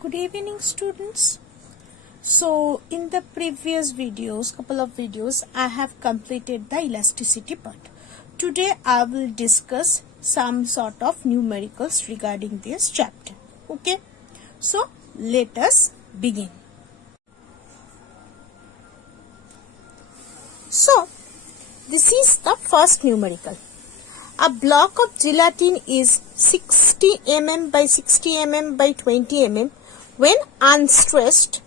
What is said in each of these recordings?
Good evening, students. So in the previous videos, couple of videos, I have completed the elasticity part. Today I will discuss some sort of numericals regarding this chapter. Okay, so let us begin. So this is the first numerical. A block of gelatin is 60 mm by 60 mm by 20 mm. When unstressed,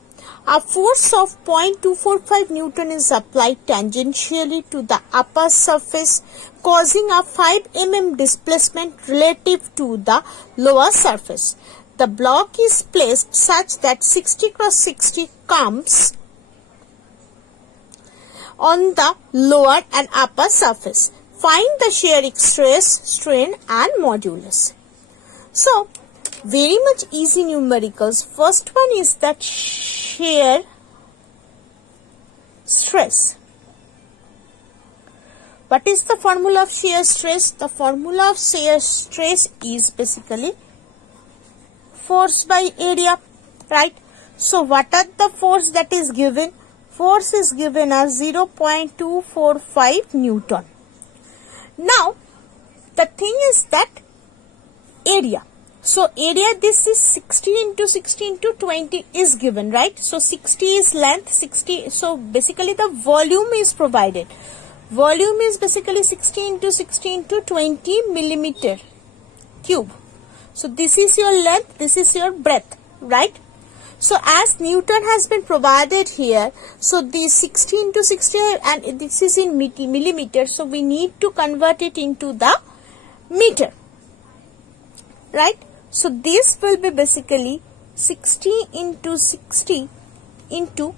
a force of 0.245 Newton is applied tangentially to the upper surface, causing a 5 mm displacement relative to the lower surface. The block is placed such that 60 cross 60 comes on the lower and upper surface. Find the shear stress, strain and modulus. So, very much easy numericals. First one is that shear stress. What is the formula of shear stress? The formula of shear stress is basically force by area, right? So, what are the force that is given? Force is given as 0.245 Newton. Now, the thing is that area. So, area, this is 60 into 60 into 20 is given, right? So, 60 is length, 60. So, basically the volume is provided. Volume is basically 60 into 60 into 20 millimeter cube. So, this is your length, this is your breadth, right? So, as Newton has been provided here, so the 60 into 60 and this is in millimeter. So, we need to convert it into the meter, right? So, this will be basically 60 into 60 into,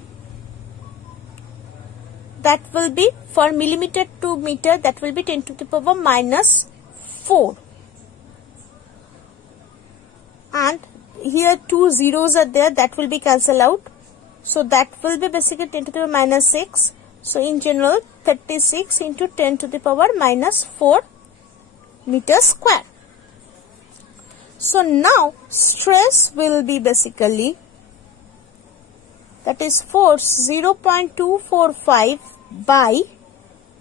that will be for millimeter to meter, that will be 10 to the power minus 4. And here two zeros are there, that will be cancelled out. So, that will be basically 10 to the power minus 6. So, in general 36 into 10 to the power minus 4 meter square. So, now stress will be basically, that is force 0.245 by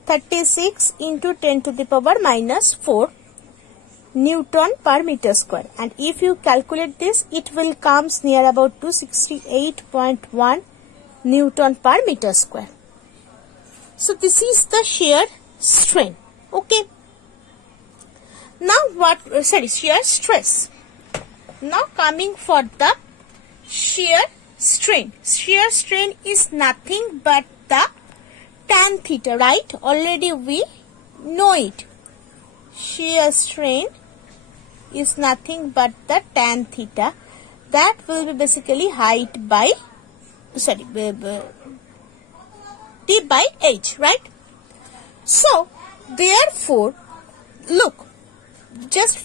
36 into 10 to the power minus 4 Newton per meter square. And if you calculate this, it will comes near about to 68.1 Newton per meter square. So, this is the shear strain. Okay. Now, shear stress. Now, coming for the shear strain. Shear strain is nothing but the tan theta, right? Already we know it. Shear strain is nothing but the tan theta. That will be basically height by, T by H, right? So, therefore, look, just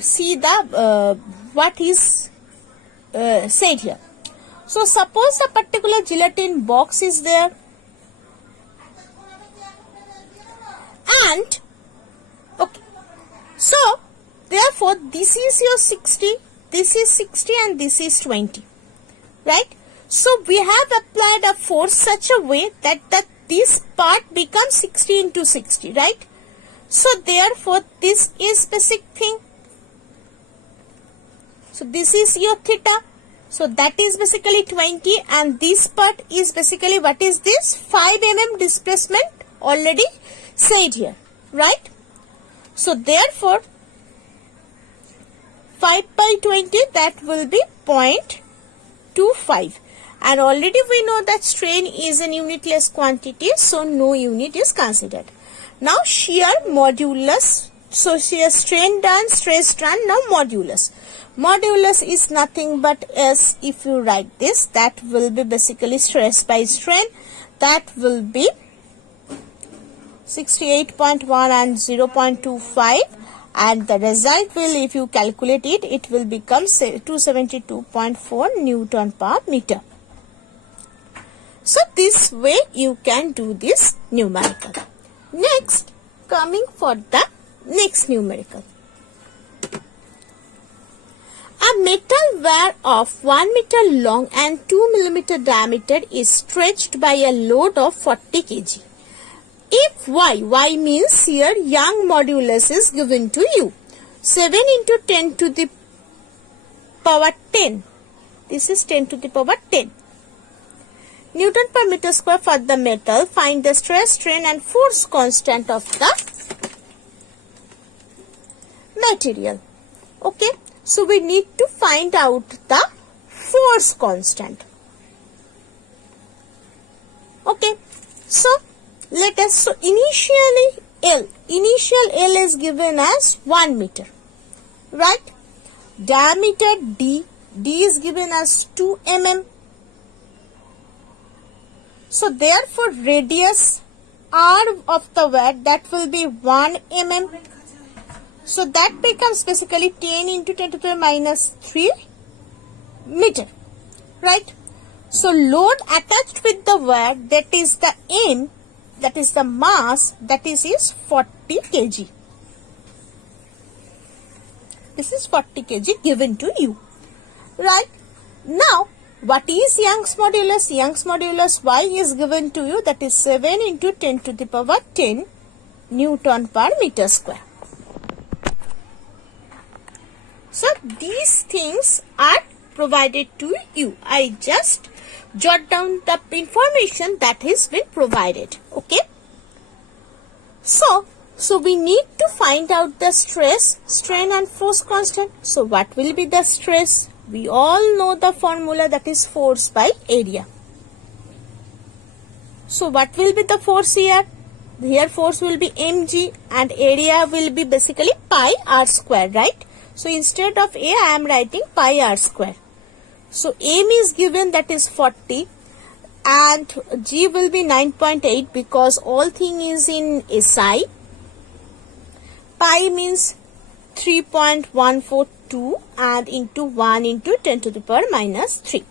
see the what is said here. So, suppose a particular gelatin box is there and okay, so therefore this is your 60, this is 60 and this is 20, right? So, we have applied a force such a way that this part becomes 60 into 60, right? So, therefore, this is basic thing. So, this is your theta. So, that is basically 20 and this part is basically, what is this? 5 mm displacement already said here, right? So, therefore, 5 by 20, that will be 0.25. And already we know that strain is an unitless quantity, so no unit is considered. Now, shear modulus. So, shear strain done, stress done, now modulus. Modulus is nothing but S. If you write this, that will be basically stress by strain. That will be 68.1 and 0.25. And the result will, if you calculate it, it will become 272.4 Newton per meter. So, this way you can do this numerical. Next, coming for the next numerical. A metal wire of 1 meter long and 2 millimeter diameter is stretched by a load of 40 kg. If y means here Young modulus is given to you. 7 into 10 to the power 10. This is 10 to the power 10. Newton per meter square for the metal. Find the stress, strain and force constant of the material. Okay. So we need to find out the force constant. Okay. So let us, so initial L is given as 1 meter. Right. Diameter D is given as 2 mm. So therefore radius R of the wire, that will be 1 mm. So that becomes basically 10 into 10 to the minus 3 meter. Right. So load attached with the wire, that is the M, that is the mass, that is 40 kg. This is 40 kg given to you. Right. Now, what is Young's modulus? Young's modulus Y is given to you, that is 7 into 10 to the power 10 Newton per meter square. So these things are provided to you. I just jot down the information that has been provided. Okay. So we need to find out the stress, strain and force constant. So what will be the stress? We all know the formula, that is force by area. So what will be the force here? Here force will be mg and area will be basically pi r square, right? So instead of A, I am writing pi r square. So M is given, that is 40, and G will be 9.8 because all thing is in SI. Pi means 3.142 and into 1 into 10 to the power minus 3.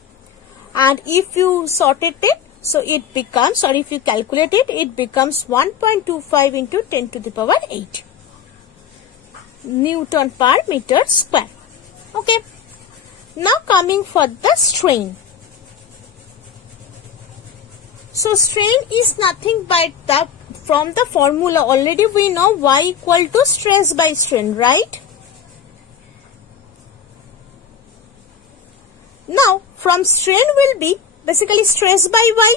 And if you sorted it, so it becomes, or if you calculate it, it becomes 1.25 into 10 to the power 8. Newton per meter square. Okay. Now coming for the strain. So strain is nothing but the, from the formula already we know Y equal to stress by strain, right? Now from strain will be basically stress by Y.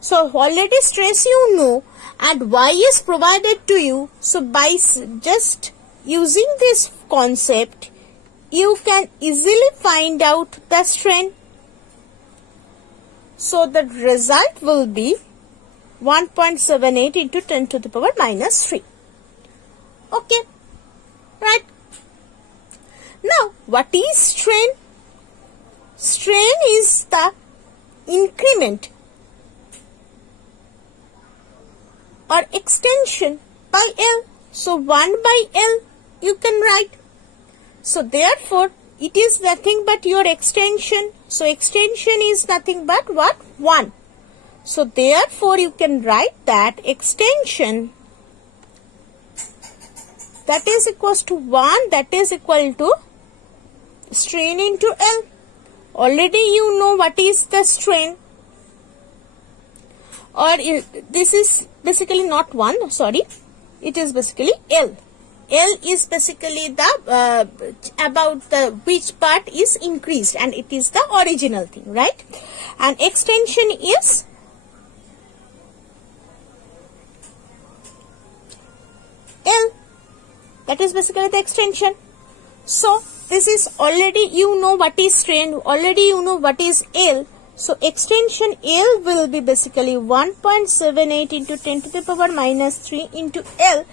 So already stress you know and Y is provided to you. So by just using this concept, you can easily find out the strain. So the result will be 1.78 into 10 to the power minus 3. Okay. Right. Now, what is strain? Strain is the increment or extension by L. So 1 by L you can write. So therefore it is nothing but your extension. So extension is nothing but what? 1. So therefore you can write that extension, that is equals to 1, that is equal to strain into L. Already you know what is the strain, or this is basically not 1, sorry, it is basically L. L is basically the about the which part is increased, and it is the original thing, right? And extension is L. That is basically the extension. So this is already you know what is strain, already you know what is L. So extension L will be basically 1.78 into 10 to the power minus 3 into L.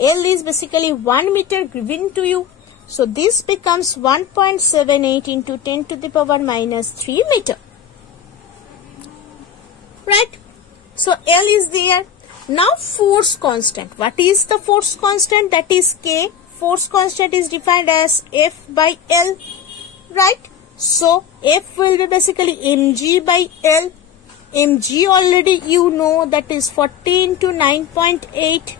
L is basically 1 meter given to you. So this becomes 1.78 into 10 to the power minus 3 meter. Right? So L is there. Now force constant. What is the force constant? That is K. Force constant is defined as F by L. Right? So F will be basically mg by L. Mg already you know, that is 40 into 9.8.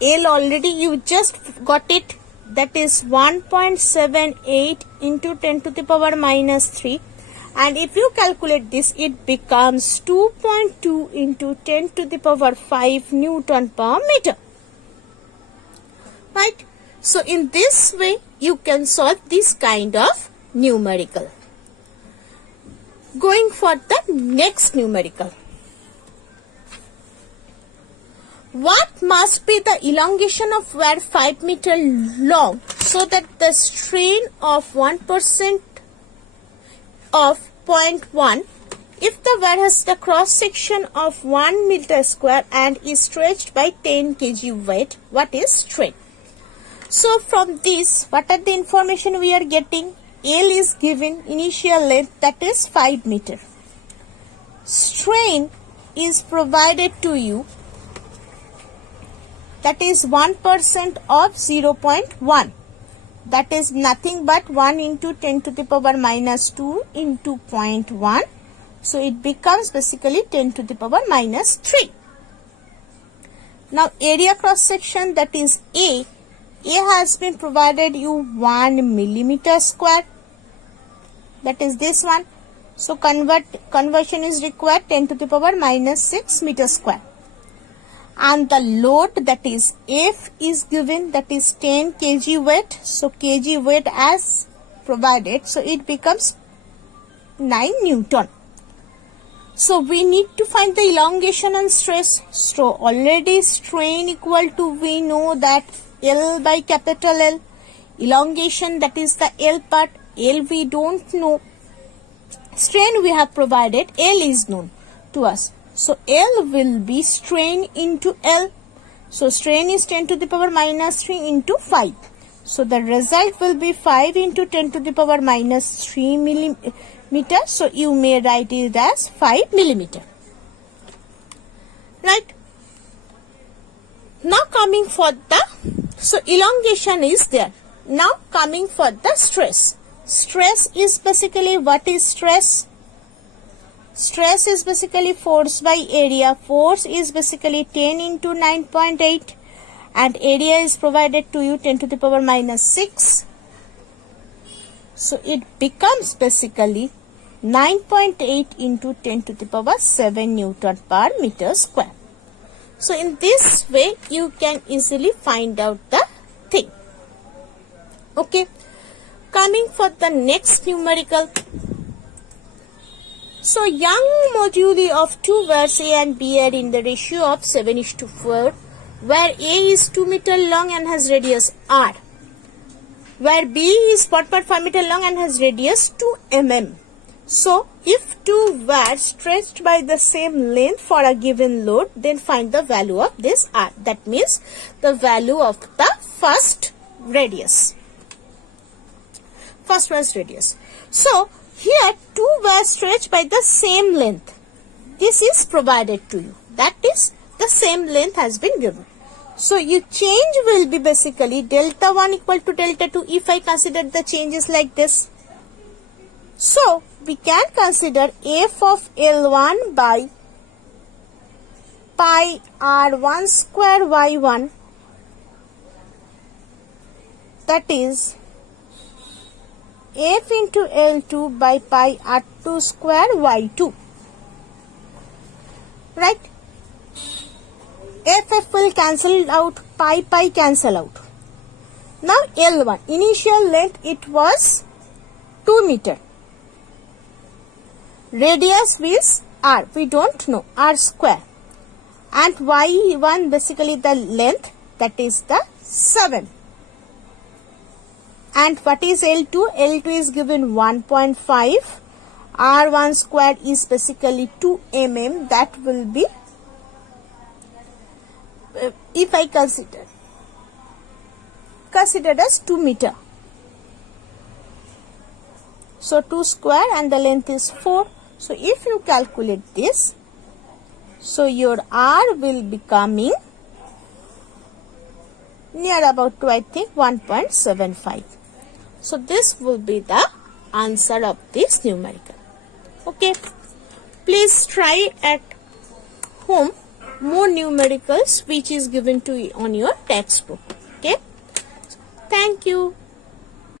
L already you just got it. that is 1.78 into 10 to the power minus 3, and if you calculate this, it becomes 2.2 into 10 to the power 5 Newton per meter. Right? So in this way, you can solve this kind of numerical. Going for the next numerical. What must be the elongation of wire 5 meter long so that the strain of 1% of 0.1 if the wire has the cross section of 1 meter square and is stretched by 10 kg weight, what is strain? So from this, what are the information we are getting? L is given, initial length, that is 5 meter. Strain is provided to you, that is 1% of 0.1. That is nothing but 1 into 10 to the power minus 2 into 0.1. So it becomes basically 10 to the power minus 3. Now area cross section, that is A. A has been provided you 1 millimeter square. That is this one. So conversion is required 10 to the power minus 6 meter square. And the load, that is F, is given, that is 10 kg weight. So kg weight as provided, so it becomes 9 Newton. So we need to find the elongation and stress. So already strain equal to, we know that L by capital L. Elongation, that is the L part. L we don't know. Strain we have provided, L is known to us. So L will be strain into L. So strain is 10 to the power minus 3 into 5. So the result will be 5 into 10 to the power minus 3 millimeter. So you may write it as 5 millimeter. Right. Now coming for the, so elongation is there. Now coming for the stress. Stress is basically, what is stress? Stress is basically force by area. Force is basically 10 into 9.8 and area is provided to you 10 to the power minus 6. So it becomes basically 9.8 into 10 to the power 7 Newton per meter square. So in this way you can easily find out the thing. Okay. Coming for the next numerical. So young moduli of two wires A and B are in the ratio of 7:4, where A is 2 meter long and has radius R, where B is 4.5 meter long and has radius 2 mm. So if two wires stretched by the same length for a given load, then find the value of this R. That means the value of the first radius. First one's radius. So here two wires stretched by the same length. This is provided to you. That is, the same length has been given. So your change will be basically delta 1 equal to delta 2 if I consider the changes like this. So we can consider f of L1 by pi R1 square Y1, that is f into L2 by pi R2 square Y2. Right? F will cancel out, pi cancel out. Now L1, initial length it was 2 meter. Radius is R, we don't know, R square. And Y1 basically the length, that is the 7. And what is L2? L2 is given 1.5. R1 square is basically 2 mm. That will be, if I consider as 2 meter. So 2 square and the length is 4. So if you calculate this, so your R will be coming near about to, I think, 1.75. So this will be the answer of this numerical. Okay. Please try at home more numericals which is given to you on your textbook. Okay. Thank you.